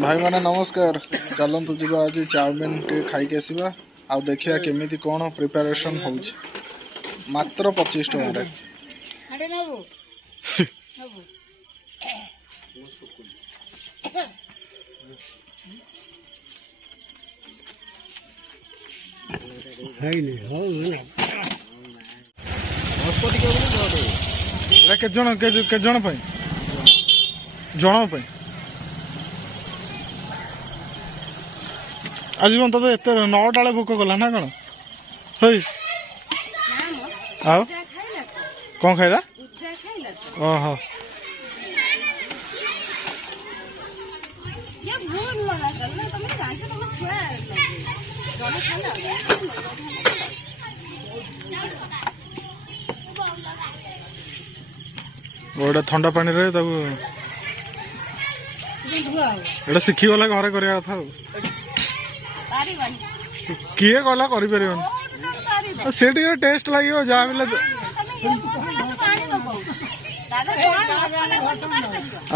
भाई माने नमस्कार। चलतु जीवा आज चाउमिन टे खाई के आसीबा आ देखिया केमिति कोन प्रिपरेशन होउछ। मात्र 25 टका रे अरे नबो नबो हाय ने हो ना हॉस्पिटल के बोले दो रे के जण पई जण पई आज कौन तो एत 9टा बेले भोक गला ना कौन हई आओ कौन खाइला ओहो गोटे ठंडा पानी रे एटा शिखी गला घरे करिया कथा किए गला करि परिबन से टेस्ट लगे जहाँ मिले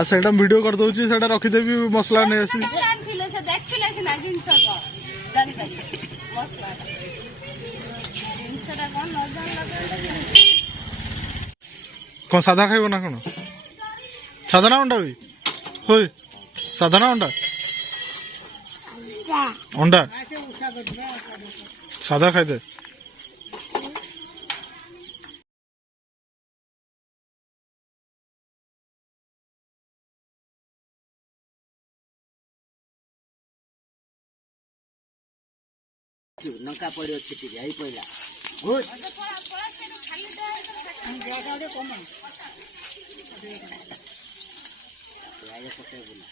से वीडियो कर दौची से रखिदेवी मसला नहीं आसी कौन सादा खाइब ना कौन सादा ना अंडा भी हो सादा ना अंडा अंडा सादा खाई दे लंका पड़े छिटी आई पहिला गुड हम जागा रे कम आया पटे बोला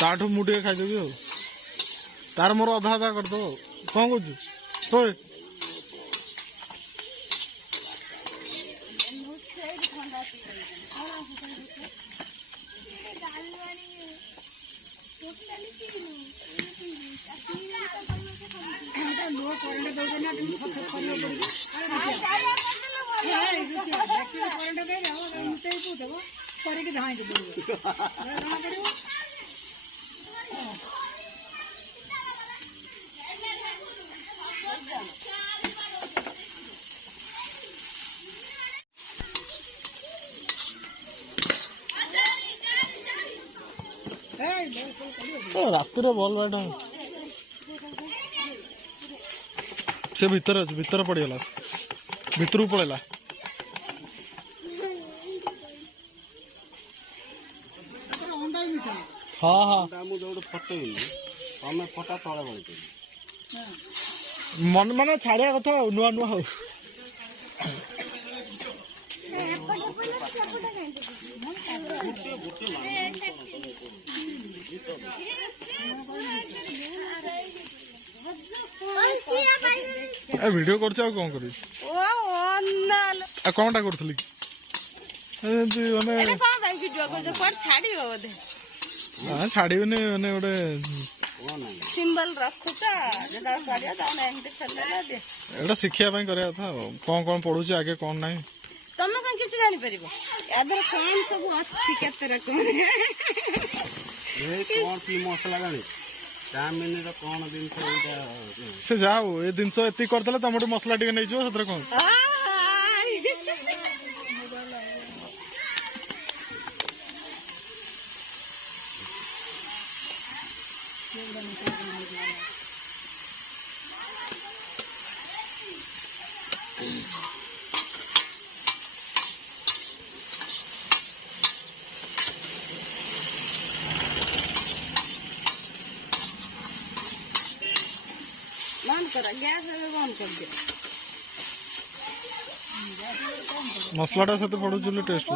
ताठू मुठे खाईदेवी हो तार मोर अधा अधा करद कौन कह रात बल बैठा से भीतर पड़गला भीतर पड़ेगा हाँ हाँ मन माने छाड़िया कथा नुआ नुआ हो वीडियो कर कौन कर कौनटा करी छाड़बनी मैंने गोटे सिंबल रखुचा शिखिया कथा कौन कौन पढ़ुचे आगे कौन ना तुम कौन किसी जानी पार यादर कौन सब अच्छी केते रकम मसला जानी चाउमिन कौन दिन से जाओ ये जिन एति करदे तुम मसला टे नहीं से कौन बंद कर गैस बंद कर दे मसलाटा से पड़ू टेस्ट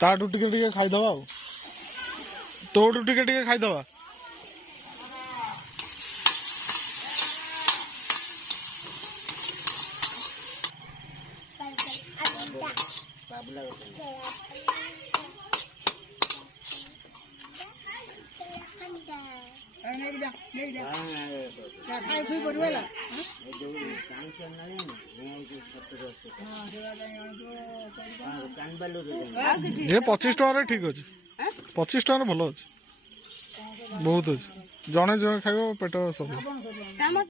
ताठू टिके खाईदबा तोठू टिके खाईदबा ଏ 25 ଟଙ୍କାରେ ଠିକ୍ ଅଛି। 25 ଟଙ୍କାରେ ଭଲ ଅଛି, ବହୁତ ଅଛି। ଜଣେ ଜଣେ ଖାଇବ ପେଟ ସବୁ। ଚାମଚ